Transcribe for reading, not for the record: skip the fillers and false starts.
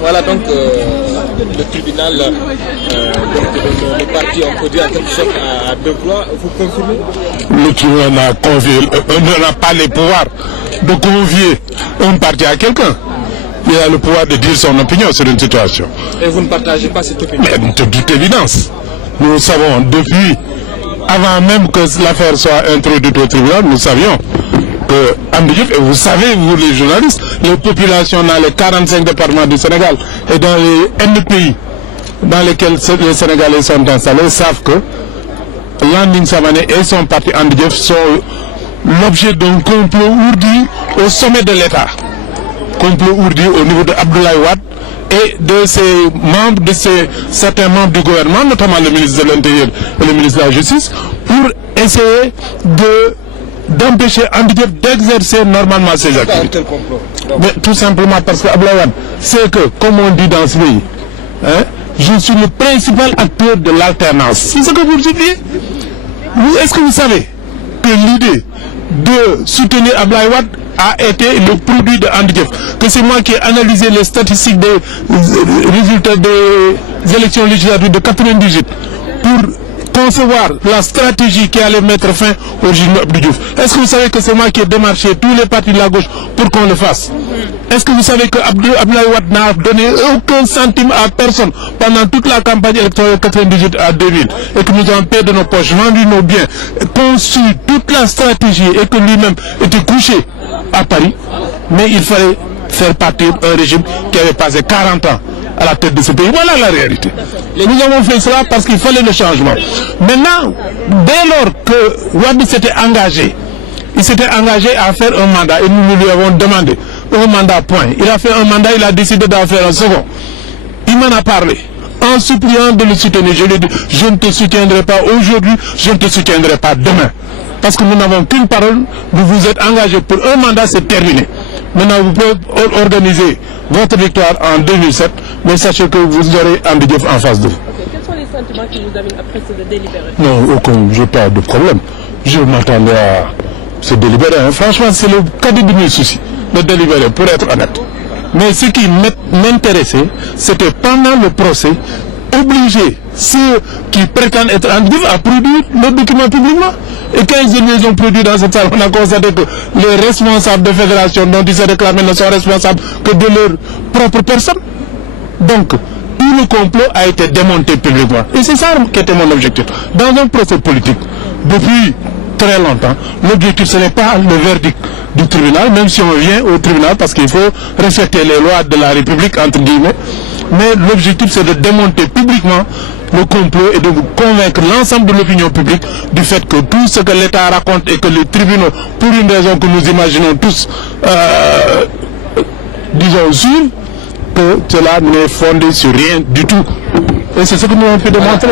Voilà donc le tribunal, le parti, on peut dire, en quelque sorte à deux voix. Vous confirmez? Le tribunal n'a pas les pouvoirs de convier un parti à quelqu'un. Il a le pouvoir de dire son opinion sur une situation. Et vous ne partagez pas cette opinion? Mais de toute évidence, nous savons depuis, avant même que l'affaire soit introduite au tribunal, nous savions que Amdy Diouf, et vous savez, vous les journalistes, les populations dans les 45 départements du Sénégal et dans les N pays dans lesquels les Sénégalais sont installés savent que Landing Savané et son parti Amdy Diouf sont l'objet d'un complot ourdi au sommet de l'État. Complot ourdi au niveau de Abdoulaye Wade et de ses membres, certains membres du gouvernement, notamment le ministre de l'Intérieur et le ministre de la Justice, pour essayer d'empêcher Amdy Diouf d'exercer normalement ses activités. Mais tout simplement parce que Abdoulaye Wade sait que, comme on dit dans ce pays, je suis le principal acteur de l'alternance. C'est ce que vous oubliez. Est-ce que vous savez que l'idée de soutenir Abdoulaye Wade a été le produit de Amdy Diouf, que c'est moi qui ai analysé les statistiques des résultats des élections législatives de 98 pour concevoir la stratégie qui allait mettre fin au régime Abdou Diouf. Est-ce que vous savez que c'est moi qui ai démarché tous les partis de la gauche pour qu'on le fasse? Est-ce que vous savez que Abdoulaye Wade n'a donné aucun centime à personne pendant toute la campagne électorale de 98 à 2000 et que nous avons payé de nos poches, vendu nos biens, conçu toute la stratégie et que lui-même était couché à Paris, mais il fallait faire partir un régime qui avait passé 40 ans à la tête de ce pays. Voilà la réalité. Nous avons fait cela parce qu'il fallait le changement. Maintenant, dès lors que Wade s'était engagé, il s'était engagé à faire un mandat et nous lui avons demandé un mandat point. Il a fait un mandat, il a décidé d'en faire un second. Il m'en a parlé. En suppliant de le soutenir, je lui ai dit, je ne te soutiendrai pas aujourd'hui, je ne te soutiendrai pas demain. Parce que nous n'avons qu'une parole, vous vous êtes engagé pour un mandat, c'est terminé. Maintenant, vous pouvez organiser votre victoire en 2007, mais sachez que vous aurez Amdy Diouf en face de vous. Quels sont les sentiments qui vous amènent après ce délibéré? Non, aucun, je n'ai pas de problème. Je m'attendais à se délibérer. Franchement, c'est le cadet de mes soucis, de délibérer, pour être honnête. Mais ce qui m'intéressait, c'était pendant le procès, obliger ceux qui prétendent être Amdy Diouf à produire le document publiquement. Et quand ils les ont produits dans cette salle, on a constaté que les responsables de fédération dont ils se réclament ne sont responsables que de leur propre personne. Donc, tout le complot a été démonté publiquement. Et c'est ça qui était mon objectif. Dans un procès politique, depuis très longtemps, l'objectif ce n'est pas le verdict du tribunal, même si on vient au tribunal parce qu'il faut respecter les lois de la République, entre guillemets, mais l'objectif c'est de démonter publiquement le complot et de vous convaincre l'ensemble de l'opinion publique du fait que tout ce que l'État raconte et que les tribunaux, pour une raison que nous imaginons tous, disons sûrs, que cela n'est fondé sur rien du tout. Et c'est ce que nous avons pu démontrer.